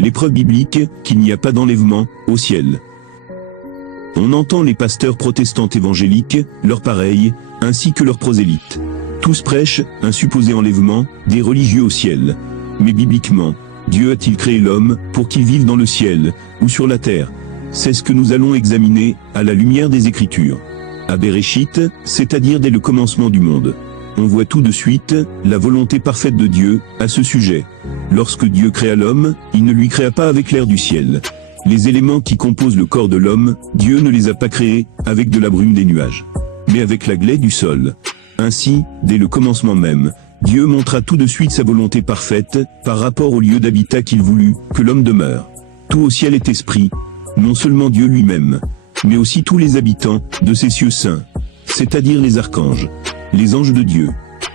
L'épreuve biblique, qu'il n'y a pas d'enlèvement, au ciel. On entend les pasteurs protestants évangéliques, leurs pareils, ainsi que leurs prosélytes. Tous prêchent un supposé enlèvement, des religieux au ciel. Mais bibliquement, Dieu a-t-il créé l'homme pour qu'il vive dans le ciel, ou sur la terre? C'est ce que nous allons examiner, à la lumière des Écritures. À Bereshit, c'est-à-dire dès le commencement du monde. On voit tout de suite la volonté parfaite de Dieu à ce sujet. Lorsque Dieu créa l'homme, il ne lui créa pas avec l'air du ciel. Les éléments qui composent le corps de l'homme, Dieu ne les a pas créés avec de la brume des nuages, mais avec la glaie du sol. Ainsi, dès le commencement même, Dieu montra tout de suite sa volonté parfaite par rapport au lieu d'habitat qu'il voulut que l'homme demeure. Tout au ciel est esprit, non seulement Dieu lui-même, mais aussi tous les habitants de ces cieux saints, c'est-à-dire les archanges, les anges de Dieu,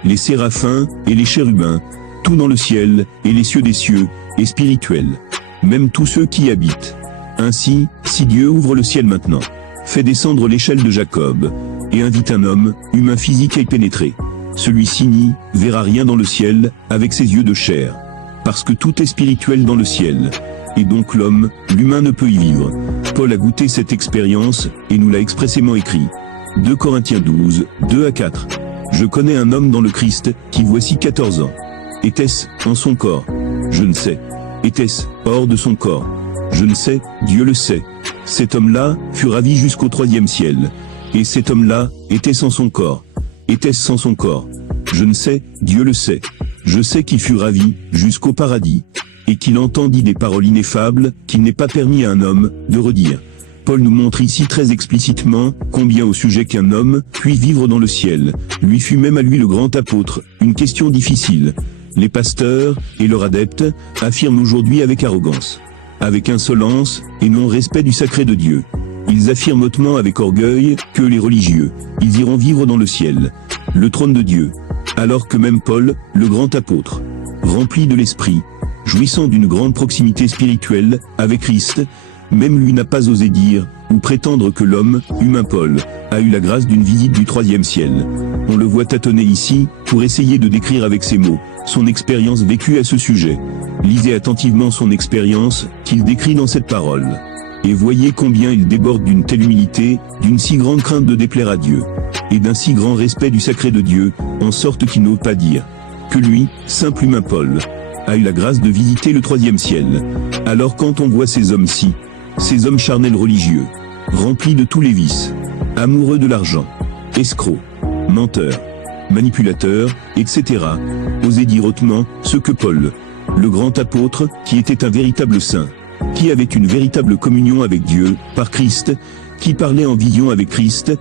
les séraphins et les chérubins, tout dans le ciel et les cieux des cieux, et spirituels, même tous ceux qui y habitent. Ainsi, si Dieu ouvre le ciel maintenant, fait descendre l'échelle de Jacob, et invite un homme, humain physique à y pénétrer, celui-ci n'y verra rien dans le ciel, avec ses yeux de chair, parce que tout est spirituel dans le ciel, et donc l'homme, l'humain ne peut y vivre. Paul a goûté cette expérience, et nous l'a expressément écrit. 2 Corinthiens 12, 2 à 4. Je connais un homme dans le Christ, qui voici 14 ans. Était-ce en son corps? Je ne sais. Était-ce hors de son corps? Je ne sais, Dieu le sait. Cet homme-là fut ravi jusqu'au 3e ciel. Et cet homme-là était sans son corps. Était-ce sans son corps? Je ne sais, Dieu le sait. Je sais qu'il fut ravi jusqu'au paradis, et qu'il entendit des paroles ineffables qu'il n'est pas permis à un homme de redire. Paul nous montre ici très explicitement combien au sujet qu'un homme puisse vivre dans le ciel, lui fut même à lui le grand apôtre, une question difficile. Les pasteurs et leurs adeptes affirment aujourd'hui avec arrogance, avec insolence et non respect du sacré de Dieu. Ils affirment hautement avec orgueil que les religieux, ils iront vivre dans le ciel, le trône de Dieu, alors que même Paul, le grand apôtre, rempli de l'esprit, jouissant d'une grande proximité spirituelle avec Christ, même lui n'a pas osé dire ou prétendre que l'homme, humain Paul, a eu la grâce d'une visite du 3e ciel. On le voit tâtonner ici, pour essayer de décrire avec ses mots, son expérience vécue à ce sujet. Lisez attentivement son expérience, qu'il décrit dans cette parole. Et voyez combien il déborde d'une telle humilité, d'une si grande crainte de déplaire à Dieu, et d'un si grand respect du sacré de Dieu, en sorte qu'il n'ose pas dire que lui, simple humain Paul, a eu la grâce de visiter le 3e ciel. Alors quand on voit ces hommes-ci, ces hommes charnels religieux, remplis de tous les vices, amoureux de l'argent, escrocs, menteurs, manipulateurs, etc., oser dire hautement ce que Paul, le grand apôtre, qui était un véritable saint, qui avait une véritable communion avec Dieu, par Christ, qui parlait en vision avec Christ,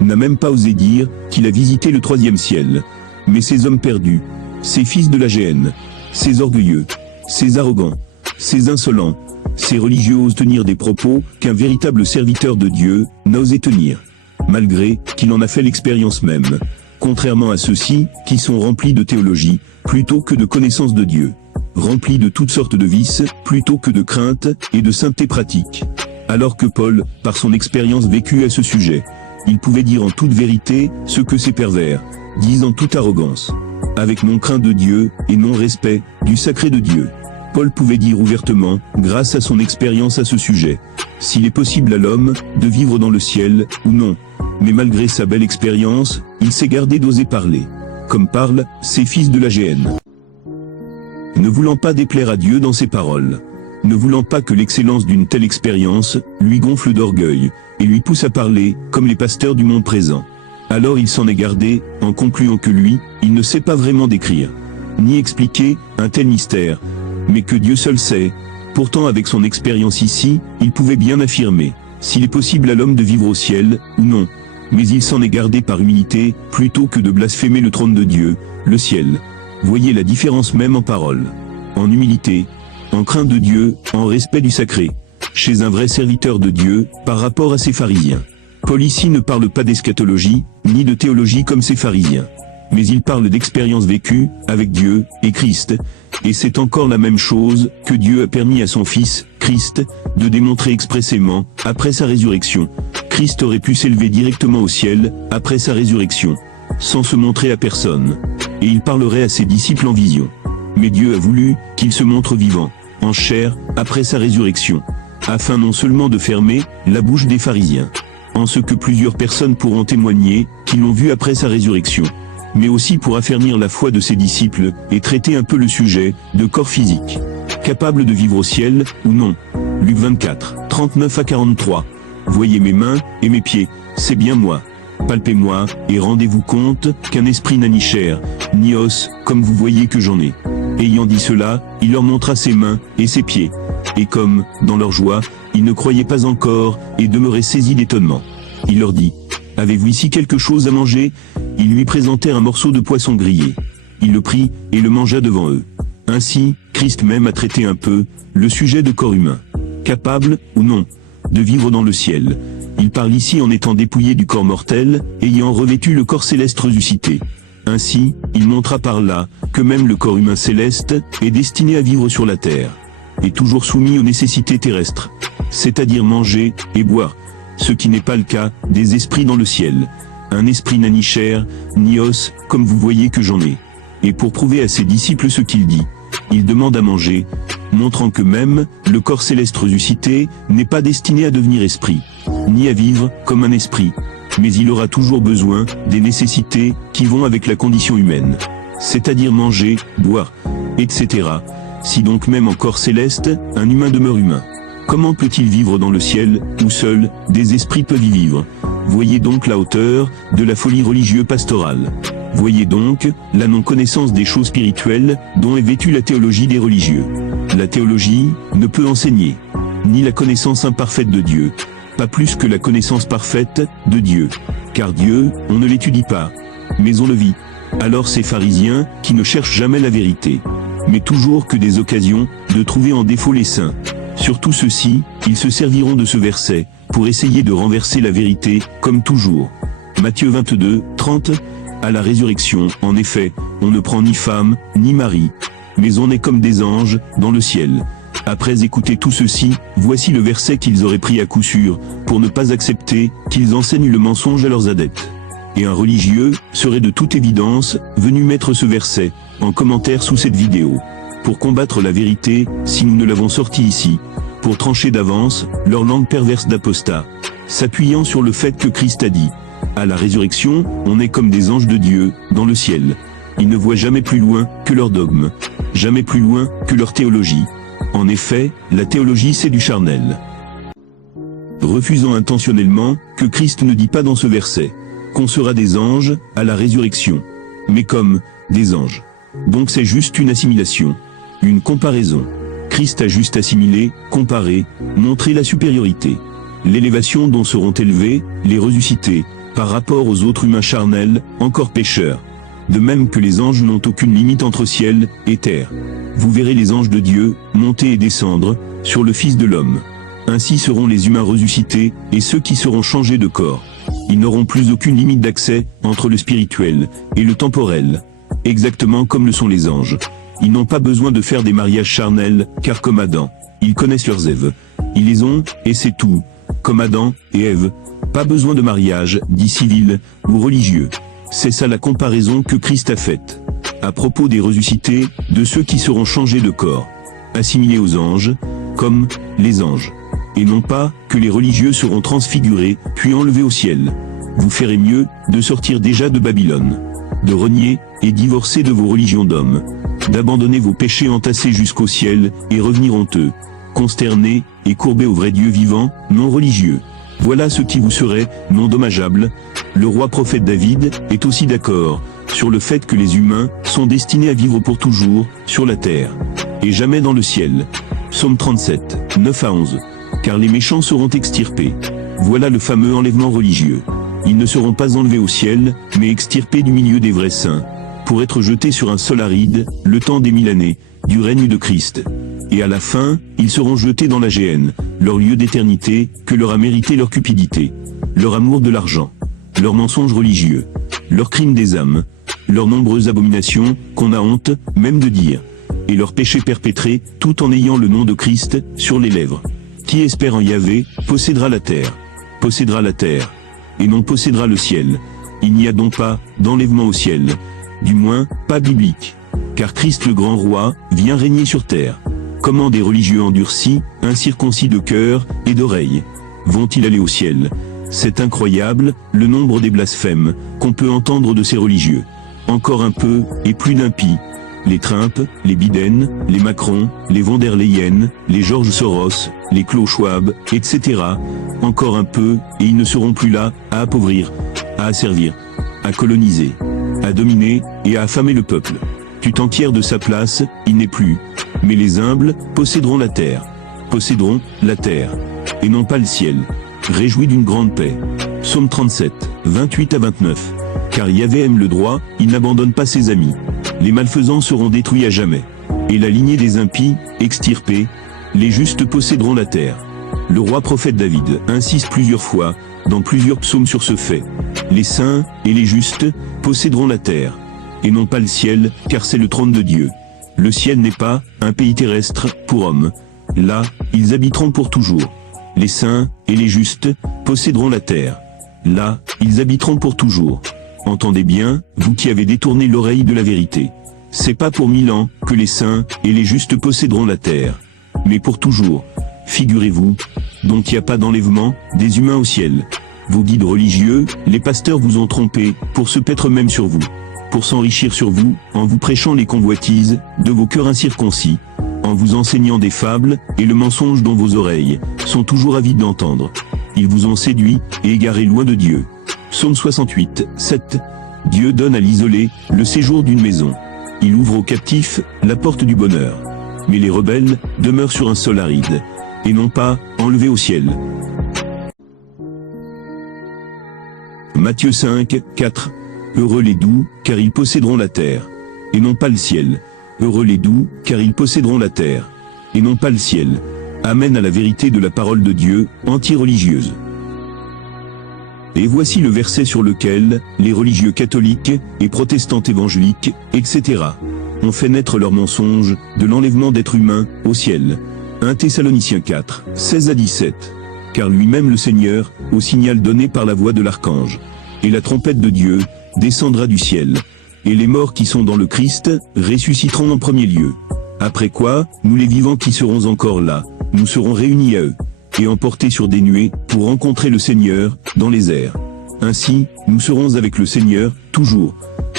n'a même pas osé dire qu'il a visité le 3e ciel. Mais ces hommes perdus, ces fils de la géhenne, ces orgueilleux, ces arrogants, ces insolents, ces religieux osent tenir des propos qu'un véritable serviteur de Dieu n'a osé tenir, malgré qu'il en a fait l'expérience même, contrairement à ceux-ci qui sont remplis de théologie, plutôt que de connaissance de Dieu, remplis de toutes sortes de vices, plutôt que de crainte et de sainteté pratique. Alors que Paul, par son expérience vécue à ce sujet, il pouvait dire en toute vérité ce que ces pervers disent en toute arrogance, avec non crainte de Dieu et non respect du sacré de Dieu. Paul pouvait dire ouvertement, grâce à son expérience à ce sujet, s'il est possible à l'homme de vivre dans le ciel ou non. Mais malgré sa belle expérience, il s'est gardé d'oser parler, comme parlent ces fils de la géhenne. Ne voulant pas déplaire à Dieu dans ses paroles, ne voulant pas que l'excellence d'une telle expérience lui gonfle d'orgueil et lui pousse à parler comme les pasteurs du monde présent. Alors il s'en est gardé, en concluant que lui, il ne sait pas vraiment décrire, ni expliquer un tel mystère, mais que Dieu seul sait. Pourtant avec son expérience ici, il pouvait bien affirmer, s'il est possible à l'homme de vivre au ciel, ou non. Mais il s'en est gardé par humilité, plutôt que de blasphémer le trône de Dieu, le ciel. Voyez la différence même en parole. En humilité, en crainte de Dieu, en respect du sacré, chez un vrai serviteur de Dieu, par rapport à ces pharisiens. Paul ici ne parle pas d'eschatologie, ni de théologie comme ces pharisiens. Mais il parle d'expérience vécue, avec Dieu, et Christ, et c'est encore la même chose, que Dieu a permis à son Fils, Christ, de démontrer expressément, après sa résurrection. Christ aurait pu s'élever directement au ciel, après sa résurrection, sans se montrer à personne, et il parlerait à ses disciples en vision. Mais Dieu a voulu qu'il se montre vivant, en chair, après sa résurrection, afin non seulement de fermer la bouche des pharisiens, en ce que plusieurs personnes pourront témoigner qu'ils l'ont vu après sa résurrection, mais aussi pour affermir la foi de ses disciples et traiter un peu le sujet de corps physique, capable de vivre au ciel ou non. Luc 24, 39 à 43. Voyez mes mains et mes pieds, c'est bien moi. Palpez-moi, et rendez-vous compte qu'un esprit n'a ni chair, ni os, comme vous voyez que j'en ai. Ayant dit cela, il leur montra ses mains et ses pieds. Et comme, dans leur joie, ils ne croyaient pas encore, et demeuraient saisis d'étonnement, il leur dit, « Avez-vous ici quelque chose à manger ?» Ils lui présentèrent un morceau de poisson grillé. Il le prit, et le mangea devant eux. Ainsi, Christ même a traité un peu le sujet de corps humain, capable, ou non, de vivre dans le ciel. Il parle ici en étant dépouillé du corps mortel, ayant revêtu le corps céleste ressuscité. Ainsi, il montra par là que même le corps humain céleste est destiné à vivre sur la terre, et toujours soumis aux nécessités terrestres, c'est-à-dire manger et boire, ce qui n'est pas le cas des esprits dans le ciel. Un esprit n'a ni chair, ni os, comme vous voyez que j'en ai. Et pour prouver à ses disciples ce qu'il dit, il demande à manger, montrant que même le corps céleste ressuscité n'est pas destiné à devenir esprit, ni à vivre comme un esprit, mais il aura toujours besoin des nécessités qui vont avec la condition humaine, c'est-à-dire manger, boire, etc. Si donc même en corps céleste, un humain demeure humain, comment peut-il vivre dans le ciel, où seuls des esprits peuvent y vivre? Voyez donc la hauteur de la folie religieuse pastorale. Voyez donc la non-connaissance des choses spirituelles dont est vêtue la théologie des religieux. La théologie ne peut enseigner ni la connaissance imparfaite de Dieu, pas plus que la connaissance parfaite de Dieu. Car Dieu, on ne l'étudie pas, mais on le vit. Alors ces pharisiens, qui ne cherchent jamais la vérité, mais toujours que des occasions de trouver en défaut les saints, surtout ceux-ci, ils se serviront de ce verset pour essayer de renverser la vérité, comme toujours. Matthieu 22, 30. À la résurrection, en effet, on ne prend ni femme, ni mari, mais on est comme des anges, dans le ciel. Après écouter tout ceci, voici le verset qu'ils auraient pris à coup sûr, pour ne pas accepter qu'ils enseignent le mensonge à leurs adeptes. Et un religieux serait de toute évidence venu mettre ce verset en commentaire sous cette vidéo, pour combattre la vérité, si nous ne l'avons sorti ici, pour trancher d'avance leur langue perverse d'apostat, s'appuyant sur le fait que Christ a dit, à la résurrection, on est comme des anges de Dieu, dans le ciel. Ils ne voient jamais plus loin que leur dogme, jamais plus loin que leur théologie. En effet, la théologie c'est du charnel. Refusant intentionnellement que Christ ne dit pas dans ce verset qu'on sera des anges à la résurrection, mais comme des anges. Donc c'est juste une assimilation, une comparaison. Christ a juste assimilé, comparé, montré la supériorité, l'élévation dont seront élevés les ressuscités, par rapport aux autres humains charnels, encore pécheurs. De même que les anges n'ont aucune limite entre ciel et terre. Vous verrez les anges de Dieu monter et descendre sur le Fils de l'homme. Ainsi seront les humains ressuscités et ceux qui seront changés de corps. Ils n'auront plus aucune limite d'accès entre le spirituel et le temporel, exactement comme le sont les anges. Ils n'ont pas besoin de faire des mariages charnels, car comme Adam, ils connaissent leurs Èves. Ils les ont, et c'est tout. Comme Adam et Ève, pas besoin de mariage, dit civil ou religieux. C'est ça la comparaison que Christ a faite. À propos des ressuscités, de ceux qui seront changés de corps, assimilés aux anges, comme les anges. Et non pas que les religieux seront transfigurés, puis enlevés au ciel. Vous ferez mieux de sortir déjà de Babylone, de renier et divorcer de vos religions d'hommes, d'abandonner vos péchés entassés jusqu'au ciel et revenir honteux, consternés et courbés au vrai Dieu vivant, non religieux. Voilà ce qui vous serait non dommageable. Le roi prophète David est aussi d'accord sur le fait que les humains sont destinés à vivre pour toujours sur la terre, et jamais dans le ciel. Psaume 37, 9 à 11. Car les méchants seront extirpés. Voilà le fameux enlèvement religieux. Ils ne seront pas enlevés au ciel, mais extirpés du milieu des vrais saints, pour être jetés sur un sol aride, le temps des 1000 années, du règne de Christ. Et à la fin, ils seront jetés dans la géhenne, leur lieu d'éternité, que leur a mérité leur cupidité, leur amour de l'argent, leurs mensonges religieux, leurs crimes des âmes, leurs nombreuses abominations, qu'on a honte, même de dire, et leurs péchés perpétrés, tout en ayant le nom de Christ, sur les lèvres. Qui espère en Yahvé, possédera la terre, et non possédera le ciel. Il n'y a donc pas d'enlèvement au ciel, du moins, pas biblique. Car Christ le grand roi, vient régner sur terre. Comment des religieux endurcis, incirconcis de cœur et d'oreille, vont-ils aller au ciel? C'est incroyable, le nombre des blasphèmes qu'on peut entendre de ces religieux. Encore un peu, et plus d'impies. Les Trump, les Biden, les Macron, les von der Leyen, les George Soros, les Klaus Schwab, etc. Encore un peu, et ils ne seront plus là, à appauvrir, à asservir, à coloniser, à dominer, et à affamer le peuple. Tout entière de sa place, il n'est plus. Mais les humbles posséderont la terre. Posséderont la terre. Et non pas le ciel. Réjouis d'une grande paix. Psaume 37, 28 à 29. Car Yahvé aime le droit, il n'abandonne pas ses amis. Les malfaisants seront détruits à jamais. Et la lignée des impies, extirpée, les justes posséderont la terre. Le roi prophète David insiste plusieurs fois, dans plusieurs psaumes sur ce fait. Les saints et les justes posséderont la terre. Et non pas le ciel, car c'est le trône de Dieu. Le ciel n'est pas un pays terrestre pour hommes. Là, ils habiteront pour toujours. Les saints et les justes posséderont la terre. Là, ils habiteront pour toujours. Entendez bien, vous qui avez détourné l'oreille de la vérité. C'est pas pour 1000 ans que les saints et les justes posséderont la terre, mais pour toujours. Figurez-vous, donc il n'y a pas d'enlèvement des humains au ciel. Vos guides religieux, les pasteurs vous ont trompé pour se paître même sur vous, pour s'enrichir sur vous, en vous prêchant les convoitises de vos cœurs incirconcis, en vous enseignant des fables et le mensonge dont vos oreilles sont toujours avides d'entendre. Ils vous ont séduit et égaré loin de Dieu. Psaume 68, 7. Dieu donne à l'isolé le séjour d'une maison. Il ouvre aux captifs la porte du bonheur. Mais les rebelles demeurent sur un sol aride, et non pas enlevés au ciel. Matthieu 5, 4. Heureux les doux, car ils posséderont la terre, et non pas le ciel. Heureux les doux, car ils posséderont la terre, et non pas le ciel. Amen à la vérité de la parole de Dieu, anti-religieuse. Et voici le verset sur lequel les religieux catholiques et protestants évangéliques, etc., ont fait naître leur mensonge de l'enlèvement d'êtres humains au ciel. 1 Thessaloniciens 4, 16 à 17. Car lui-même le Seigneur, au signal donné par la voix de l'archange, et la trompette de Dieu, descendra du ciel. Et les morts qui sont dans le Christ ressusciteront en premier lieu. Après quoi, nous les vivants qui serons encore là, nous serons réunis à eux, et emportés sur des nuées, pour rencontrer le Seigneur, dans les airs. Ainsi, nous serons avec le Seigneur, toujours.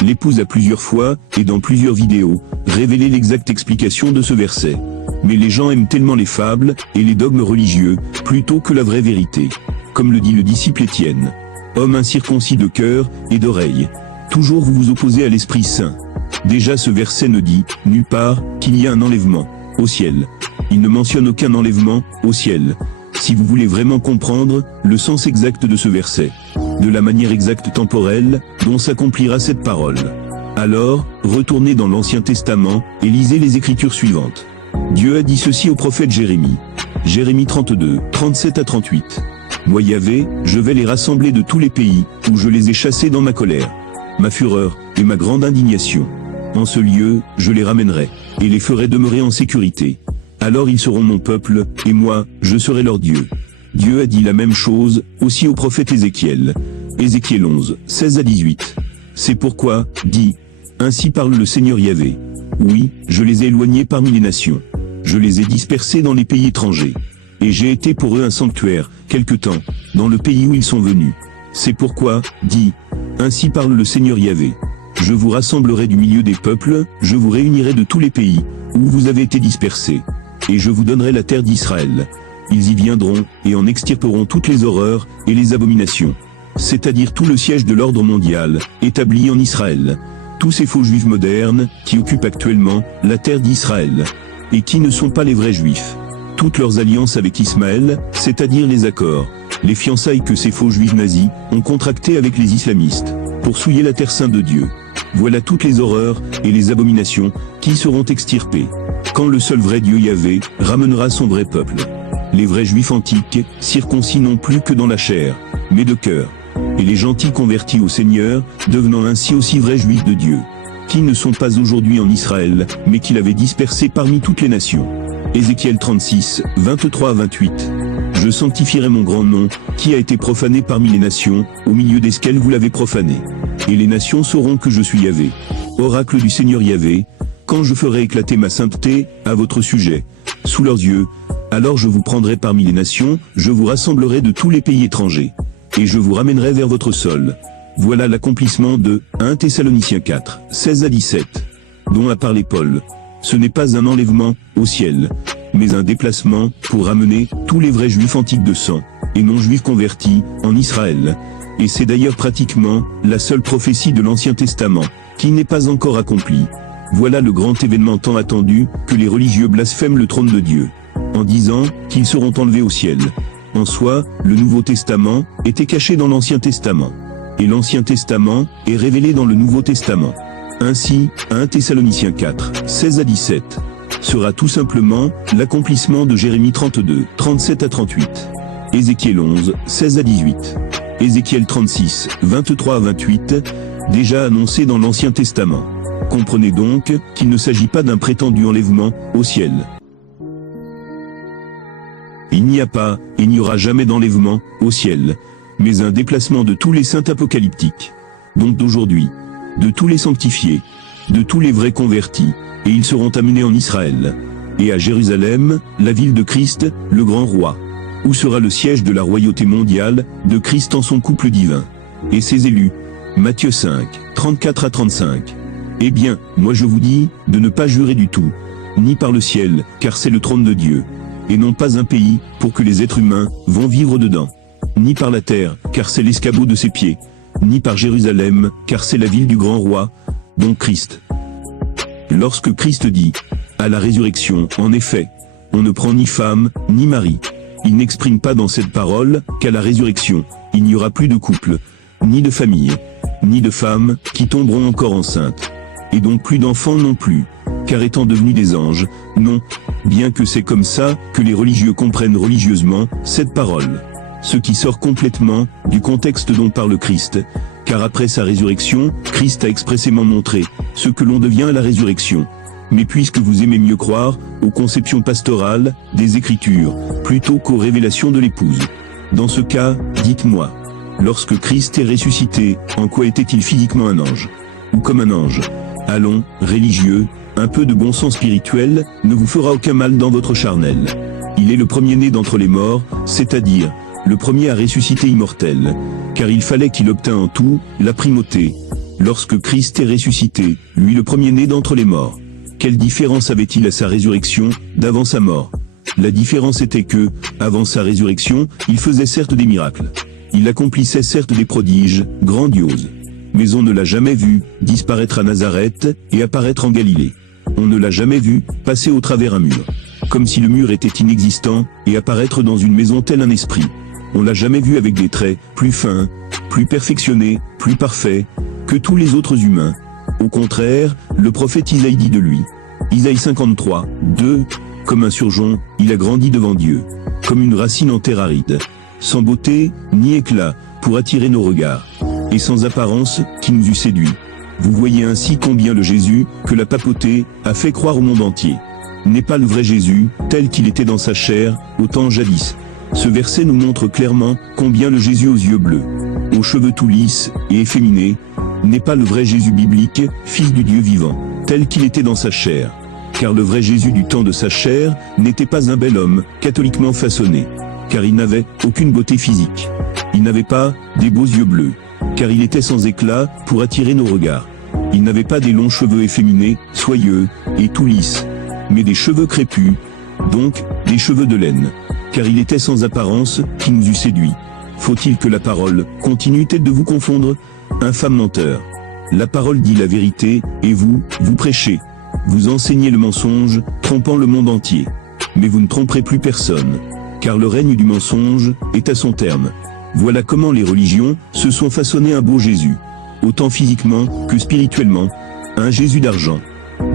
L'épouse a plusieurs fois, et dans plusieurs vidéos, révélé l'exacte explication de ce verset. Mais les gens aiment tellement les fables, et les dogmes religieux, plutôt que la vraie vérité. Comme le dit le disciple Étienne. Homme incirconcis de cœur, et d'oreille. Toujours vous vous opposez à l'Esprit Saint. Déjà ce verset ne dit, nulle part, qu'il y a un enlèvement, au ciel. Il ne mentionne aucun enlèvement, au ciel. Si vous voulez vraiment comprendre le sens exact de ce verset, de la manière exacte temporelle dont s'accomplira cette parole, alors, retournez dans l'Ancien Testament et lisez les Écritures suivantes. Dieu a dit ceci au prophète Jérémie. Jérémie 32, 37 à 38. Moi Yahvé, je vais les rassembler de tous les pays où je les ai chassés dans ma colère, ma fureur et ma grande indignation. En ce lieu, je les ramènerai et les ferai demeurer en sécurité. Alors ils seront mon peuple, et moi, je serai leur Dieu. Dieu a dit la même chose, aussi au prophète Ézéchiel. Ézéchiel 11, 16 à 18. C'est pourquoi, dit, ainsi parle le Seigneur Yahvé. Oui, je les ai éloignés parmi les nations. Je les ai dispersés dans les pays étrangers. Et j'ai été pour eux un sanctuaire, quelque temps, dans le pays où ils sont venus. C'est pourquoi, dit, ainsi parle le Seigneur Yahvé. Je vous rassemblerai du milieu des peuples, je vous réunirai de tous les pays, où vous avez été dispersés. Et je vous donnerai la terre d'Israël. Ils y viendront, et en extirperont toutes les horreurs, et les abominations. C'est-à-dire tout le siège de l'ordre mondial, établi en Israël. Tous ces faux juifs modernes, qui occupent actuellement, la terre d'Israël. Et qui ne sont pas les vrais juifs. Toutes leurs alliances avec Ismaël, c'est-à-dire les accords, les fiançailles que ces faux juifs nazis, ont contractées avec les islamistes, pour souiller la terre sainte de Dieu. Voilà toutes les horreurs, et les abominations, qui seront extirpées. Quand le seul vrai Dieu Yahvé ramènera son vrai peuple. Les vrais juifs antiques, circoncis non plus que dans la chair, mais de cœur. Et les gentils convertis au Seigneur, devenant ainsi aussi vrais juifs de Dieu. Qui ne sont pas aujourd'hui en Israël, mais qu'il avait dispersés parmi toutes les nations. Ézéchiel 36, 23 à 28. Je sanctifierai mon grand nom, qui a été profané parmi les nations, au milieu desquelles vous l'avez profané. Et les nations sauront que je suis Yahvé. Oracle du Seigneur Yahvé, quand je ferai éclater ma sainteté, à votre sujet, sous leurs yeux. Alors je vous prendrai parmi les nations, je vous rassemblerai de tous les pays étrangers. Et je vous ramènerai vers votre sol. Voilà l'accomplissement de 1 Thessaloniciens 4, 16 à 17, dont a parlé Paul. Ce n'est pas un enlèvement au ciel, mais un déplacement pour ramener tous les vrais juifs antiques de sang, et non juifs convertis, en Israël. Et c'est d'ailleurs pratiquement la seule prophétie de l'Ancien Testament, qui n'est pas encore accomplie. Voilà le grand événement tant attendu, que les religieux blasphèment le trône de Dieu, en disant qu'ils seront enlevés au ciel. En soi, le Nouveau Testament était caché dans l'Ancien Testament, et l'Ancien Testament est révélé dans le Nouveau Testament. Ainsi, 1 Thessaloniciens 4, 16 à 17, sera tout simplement l'accomplissement de Jérémie 32, 37 à 38, Ézéchiel 11, 16 à 18, Ézéchiel 36, 23 à 28, déjà annoncé dans l'Ancien Testament. Comprenez donc qu'il ne s'agit pas d'un prétendu enlèvement au ciel. Il n'y a pas, et n'y aura jamais d'enlèvement au ciel, mais un déplacement de tous les saints apocalyptiques, donc d'aujourd'hui, de tous les sanctifiés, de tous les vrais convertis, et ils seront amenés en Israël, et à Jérusalem, la ville de Christ, le grand roi, où sera le siège de la royauté mondiale, de Christ en son couple divin, et ses élus. Matthieu 5, 34 à 35. Eh bien, moi je vous dis, de ne pas jurer du tout, ni par le ciel, car c'est le trône de Dieu, et non pas un pays, pour que les êtres humains vont vivre dedans, ni par la terre, car c'est l'escabeau de ses pieds, ni par Jérusalem, car c'est la ville du grand roi, donc Christ. Lorsque Christ dit, à la résurrection, en effet, on ne prend ni femme, ni mari, il n'exprime pas dans cette parole qu'à la résurrection, il n'y aura plus de couple, ni de famille, ni de femmes qui tomberont encore enceintes, et donc plus d'enfants non plus, car étant devenus des anges, non, bien que c'est comme ça que les religieux comprennent religieusement cette parole. Ce qui sort complètement du contexte dont parle Christ, car après sa résurrection, Christ a expressément montré ce que l'on devient à la résurrection. Mais puisque vous aimez mieux croire aux conceptions pastorales des Écritures, plutôt qu'aux révélations de l'épouse, dans ce cas, dites-moi, lorsque Christ est ressuscité, en quoi était-il physiquement un ange? Ou comme un ange? Allons, religieux, un peu de bon sens spirituel ne vous fera aucun mal dans votre charnel. Il est le premier-né d'entre les morts, c'est-à-dire le premier à ressusciter immortel, car il fallait qu'il obtînt en tout la primauté. Lorsque Christ est ressuscité, lui le premier-né d'entre les morts, quelle différence avait-il à sa résurrection d'avant sa mort? La différence était que, avant sa résurrection, il faisait certes des miracles. Il accomplissait certes des prodiges grandioses. Mais on ne l'a jamais vu disparaître à Nazareth et apparaître en Galilée. On ne l'a jamais vu passer au travers un mur, comme si le mur était inexistant, et apparaître dans une maison tel un esprit. On l'a jamais vu avec des traits plus fins, plus perfectionnés, plus parfaits, que tous les autres humains. Au contraire, le prophète Isaïe dit de lui, Isaïe 53, 2, comme un surgeon, il a grandi devant Dieu, comme une racine en terre aride, sans beauté, ni éclat, pour attirer nos regards, et sans apparence, qui nous eût séduit. Vous voyez ainsi combien le Jésus, que la papauté, a fait croire au monde entier, n'est pas le vrai Jésus, tel qu'il était dans sa chair, au temps jadis. Ce verset nous montre clairement combien le Jésus aux yeux bleus, aux cheveux tout lisses et efféminés, n'est pas le vrai Jésus biblique, fils du Dieu vivant, tel qu'il était dans sa chair. Car le vrai Jésus du temps de sa chair n'était pas un bel homme, catholiquement façonné, car il n'avait aucune beauté physique. Il n'avait pas des beaux yeux bleus, car il était sans éclat pour attirer nos regards. Il n'avait pas des longs cheveux efféminés, soyeux et tout lisses, mais des cheveux crépus, donc des cheveux de laine, car il était sans apparence qui nous eût séduit. Faut-il que la parole continue-t-elle de vous confondre? Infâme menteur. La parole dit la vérité, et vous prêchez. Vous enseignez le mensonge, trompant le monde entier. Mais vous ne tromperez plus personne, car le règne du mensonge est à son terme. Voilà comment les religions se sont façonnées un beau Jésus, autant physiquement que spirituellement, un Jésus d'argent,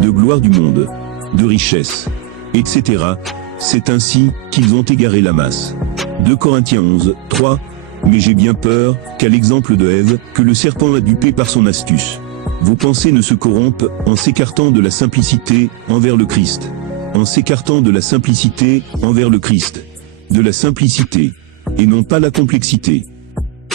de gloire du monde, de richesse, etc. C'est ainsi qu'ils ont égaré la masse. 2 Corinthiens 11, 3. Mais j'ai bien peur qu'à l'exemple de Ève, que le serpent a dupé par son astuce, vos pensées ne se corrompent en s'écartant de la simplicité envers le Christ. En s'écartant de la simplicité envers le Christ. De la simplicité, et non pas la complexité.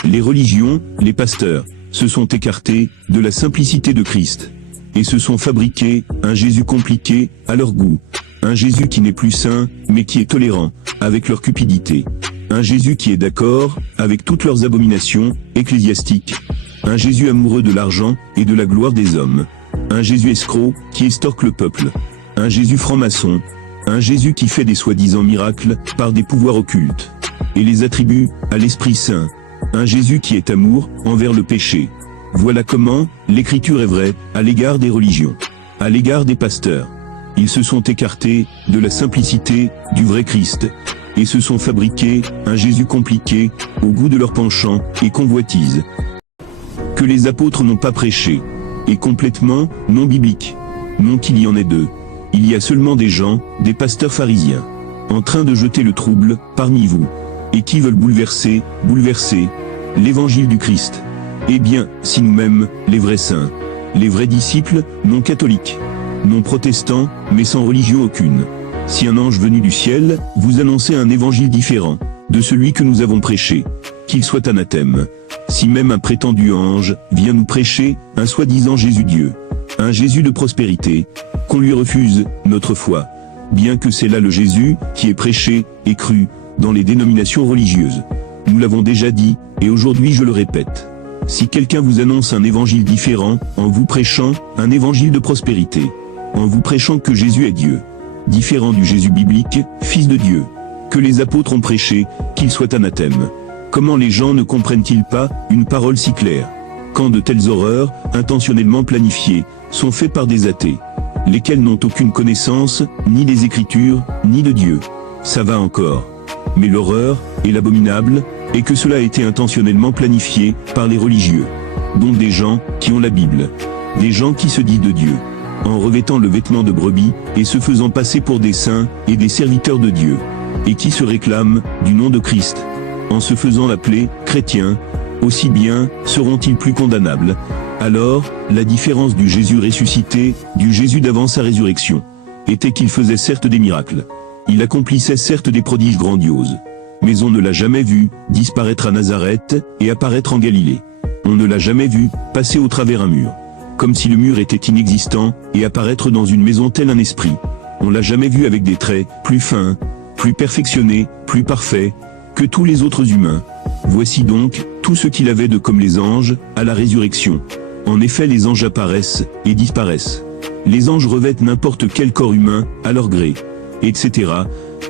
Les religions, les pasteurs, se sont écartés de la simplicité de Christ, et se sont fabriqués un Jésus compliqué à leur goût, Un Jésus qui n'est plus saint, mais qui est tolérant, avec leur cupidité. Un Jésus qui est d'accord, avec toutes leurs abominations, ecclésiastiques. Un Jésus amoureux de l'argent, et de la gloire des hommes. Un Jésus escroc, qui estorque le peuple. Un Jésus franc-maçon. Un Jésus qui fait des soi-disant miracles, par des pouvoirs occultes. Et les attribue, à l'Esprit Saint. Un Jésus qui est amour, envers le péché. Voilà comment, l'Écriture est vraie, à l'égard des religions. À l'égard des pasteurs. Ils se sont écartés, de la simplicité, du vrai Christ. Et se sont fabriqués, un Jésus compliqué, au goût de leur penchant, et convoitise. Que les apôtres n'ont pas prêché. Et complètement, non biblique. Non qu'il y en ait deux. Il y a seulement des gens, des pasteurs pharisiens, en train de jeter le trouble, parmi vous. Et qui veulent bouleverser, l'évangile du Christ. Eh bien, si nous-mêmes, les vrais saints, les vrais disciples, non catholiques, non protestants, mais sans religion aucune. Si un ange venu du ciel, vous annonçait un évangile différent, de celui que nous avons prêché, qu'il soit anathème. Si même un prétendu ange, vient nous prêcher, un soi-disant Jésus-Dieu, un Jésus de prospérité, qu'on lui refuse, notre foi, bien que c'est là le Jésus, qui est prêché, et cru, dans les dénominations religieuses. Nous l'avons déjà dit, et aujourd'hui je le répète. Si quelqu'un vous annonce un évangile différent, en vous prêchant, un évangile de prospérité, en vous prêchant que Jésus est Dieu, différent du Jésus biblique, Fils de Dieu, que les apôtres ont prêché, qu'il soit anathème. Comment les gens ne comprennent-ils pas une parole si claire, quand de telles horreurs, intentionnellement planifiées, sont faites par des athées, lesquels n'ont aucune connaissance, ni des Écritures, ni de Dieu. Ça va encore. Mais l'horreur, et l'abominable, est que cela a été intentionnellement planifié, par les religieux. Donc des gens, qui ont la Bible. Des gens qui se disent de Dieu. En revêtant le vêtement de brebis, et se faisant passer pour des saints, et des serviteurs de Dieu. Et qui se réclament, du nom de Christ. En se faisant appeler, chrétiens, aussi bien, seront-ils plus condamnables. Alors, la différence du Jésus ressuscité, du Jésus d'avant sa résurrection, était qu'il faisait certes des miracles. Il accomplissait certes des prodiges grandioses. Mais on ne l'a jamais vu disparaître à Nazareth et apparaître en Galilée. On ne l'a jamais vu passer au travers un mur, comme si le mur était inexistant, et apparaître dans une maison tel un esprit. On l'a jamais vu avec des traits plus fins, plus perfectionnés, plus parfaits, que tous les autres humains. Voici donc tout ce qu'il avait de comme les anges, à la résurrection. En effet, les anges apparaissent et disparaissent. Les anges revêtent n'importe quel corps humain, à leur gré, etc.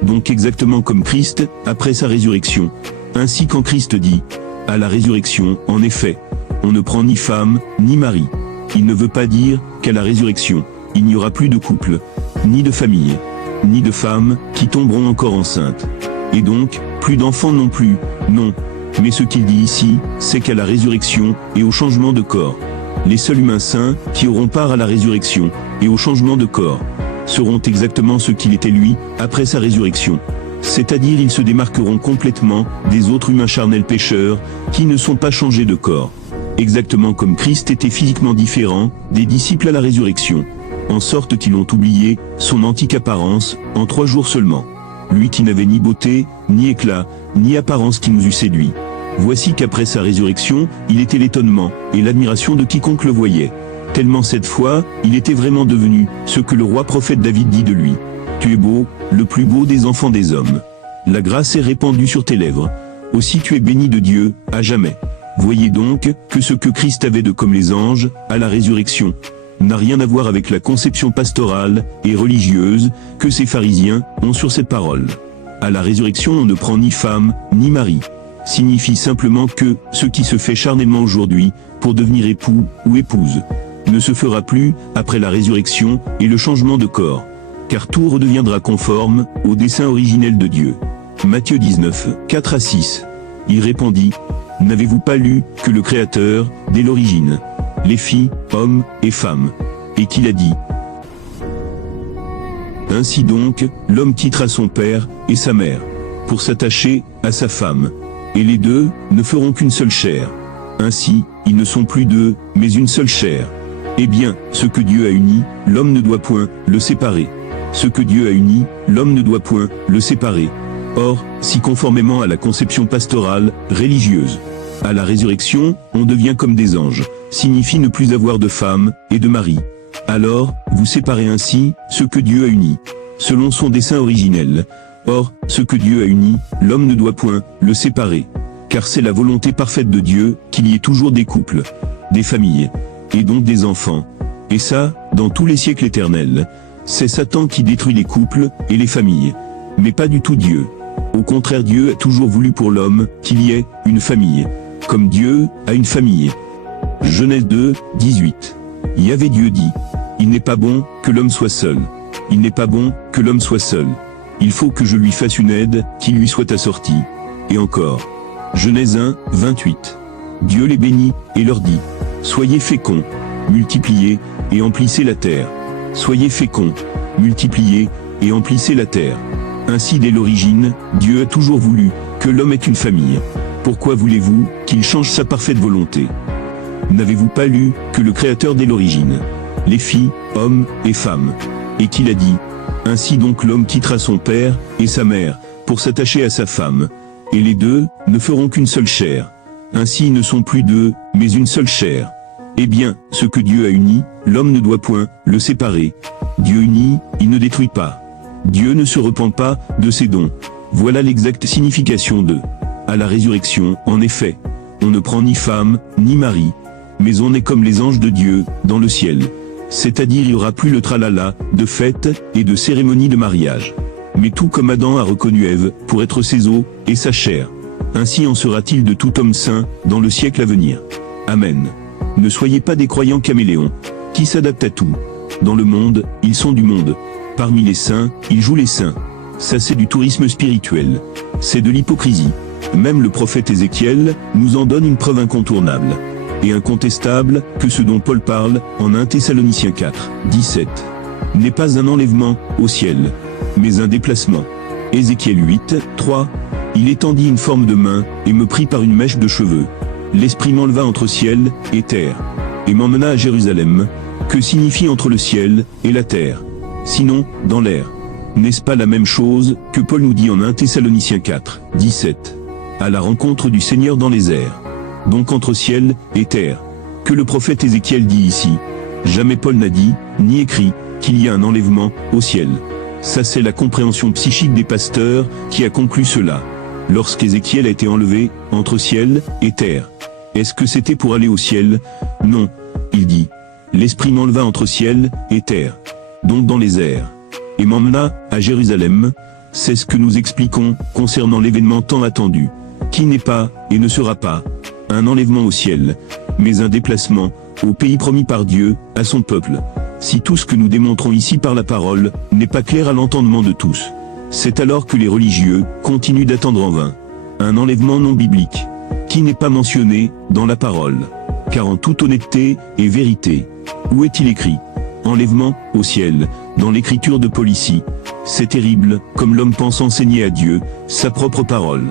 Donc exactement comme Christ, après sa résurrection. Ainsi quand Christ dit, à la résurrection, en effet, on ne prend ni femme, ni mari. Il ne veut pas dire qu'à la résurrection, il n'y aura plus de couple, ni de famille, ni de femmes, qui tomberont encore enceintes. Et donc, plus d'enfants non plus, non. Mais ce qu'il dit ici, c'est qu'à la résurrection, et au changement de corps, les seuls humains saints, qui auront part à la résurrection, et au changement de corps, seront exactement ce qu'il était lui, après sa résurrection. C'est-à-dire ils se démarqueront complètement des autres humains charnels pécheurs, qui ne sont pas changés de corps. Exactement comme Christ était physiquement différent des disciples à la résurrection. En sorte qu'ils ont oublié son antique apparence, en 3 jours seulement. Lui qui n'avait ni beauté, ni éclat, ni apparence qui nous eût séduit. Voici qu'après sa résurrection, il était l'étonnement, et l'admiration de quiconque le voyait. Tellement cette fois, il était vraiment devenu, ce que le roi prophète David dit de lui. Tu es beau, le plus beau des enfants des hommes. La grâce est répandue sur tes lèvres. Aussi tu es béni de Dieu, à jamais. Voyez donc, que ce que Christ avait de comme les anges, à la résurrection, n'a rien à voir avec la conception pastorale, et religieuse, que ces pharisiens, ont sur cette parole. À la résurrection on ne prend ni femme, ni mari. Signifie simplement que, ce qui se fait charnellement aujourd'hui, pour devenir époux, ou épouse, ne se fera plus, après la résurrection, et le changement de corps. Car tout redeviendra conforme, au dessein originel de Dieu. Matthieu 19, 4-6. Il répondit, n'avez-vous pas lu, que le Créateur, dès l'origine, les filles, hommes, et femmes, et qu'il a dit, ainsi donc, l'homme quittera son père, et sa mère, pour s'attacher, à sa femme. Et les deux, ne feront qu'une seule chair. Ainsi, ils ne sont plus deux, mais une seule chair. Eh bien, ce que Dieu a uni, l'homme ne doit point le séparer. Ce que Dieu a uni, l'homme ne doit point le séparer. Or, si conformément à la conception pastorale, religieuse, à la résurrection, on devient comme des anges, signifie ne plus avoir de femme, et de mari. Alors, vous séparez ainsi, ce que Dieu a uni. selon son dessein originel. Or, ce que Dieu a uni, l'homme ne doit point le séparer. Car c'est la volonté parfaite de Dieu qu'il y ait toujours des couples, des familles, et donc des enfants. Et ça, dans tous les siècles éternels. C'est Satan qui détruit les couples et les familles. Mais pas du tout Dieu. Au contraire, Dieu a toujours voulu pour l'homme qu'il y ait une famille. Comme Dieu a une famille. Genèse 2, 18. Yahvé Dieu dit, « Il n'est pas bon que l'homme soit seul. Il n'est pas bon que l'homme soit seul. Il faut que je lui fasse une aide qui lui soit assortie. » Et encore. Genèse 1, 28. Dieu les bénit et leur dit, « Soyez féconds, multipliez et emplissez la terre. Soyez féconds, multipliez et emplissez la terre. » Ainsi dès l'origine, Dieu a toujours voulu que l'homme ait une famille. Pourquoi voulez-vous qu'il change sa parfaite volonté? N'avez-vous pas lu que le Créateur dès l'origine les fit, hommes et femmes, et qu'il a dit, « Ainsi donc l'homme quittera son père et sa mère, pour s'attacher à sa femme, et les deux ne feront qu'une seule chair. Ainsi ils ne sont plus deux, mais une seule chair. Eh bien, ce que Dieu a uni, l'homme ne doit point le séparer. Dieu unit, il ne détruit pas. Dieu ne se repent pas de ses dons. Voilà l'exacte signification de « à la résurrection ». En effet, on ne prend ni femme, ni mari, mais on est comme les anges de Dieu, dans le ciel. C'est-à-dire il n'y aura plus le tralala, de fêtes et de cérémonies de mariage. Mais tout comme Adam a reconnu Ève, pour être ses os, et sa chair. Ainsi en sera-t-il de tout homme saint, dans le siècle à venir. Amen. Ne soyez pas des croyants caméléons, qui s'adaptent à tout. Dans le monde, ils sont du monde. Parmi les saints, ils jouent les saints. Ça c'est du tourisme spirituel. C'est de l'hypocrisie. Même le prophète Ézéchiel nous en donne une preuve incontournable et incontestable que ce dont Paul parle en 1 Thessaloniciens 4, 17 n'est pas un enlèvement au ciel, mais un déplacement. Ézéchiel 8, 3. Il étendit une forme de main et me prit par une mèche de cheveux. L'esprit m'enleva entre ciel et terre et m'emmena à Jérusalem. Que signifie entre le ciel et la terre? Sinon, dans l'air. N'est-ce pas la même chose que Paul nous dit en 1 Thessaloniciens 4, 17 à la rencontre du Seigneur dans les airs. Donc entre ciel et terre. Que le prophète Ézéchiel dit ici. Jamais Paul n'a dit, ni écrit, qu'il y a un enlèvement au ciel. Ça c'est la compréhension psychique des pasteurs qui a conclu cela. Lorsqu'Ézéchiel a été enlevé, entre ciel et terre. Est-ce que c'était pour aller au ciel? Non. Il dit, l'Esprit m'enleva entre ciel et terre. Donc dans les airs. Et m'emmena à Jérusalem. C'est ce que nous expliquons concernant l'événement tant attendu. Qui n'est pas, et ne sera pas, un enlèvement au ciel, mais un déplacement, au pays promis par Dieu, à son peuple. Si tout ce que nous démontrons ici par la parole, n'est pas clair à l'entendement de tous, c'est alors que les religieux continuent d'attendre en vain. Un enlèvement non biblique, qui n'est pas mentionné, dans la parole. Car en toute honnêteté et vérité, où est-il écrit? Enlèvement, au ciel, dans l'écriture de Paul ici. C'est terrible, comme l'homme pense enseigner à Dieu, sa propre parole.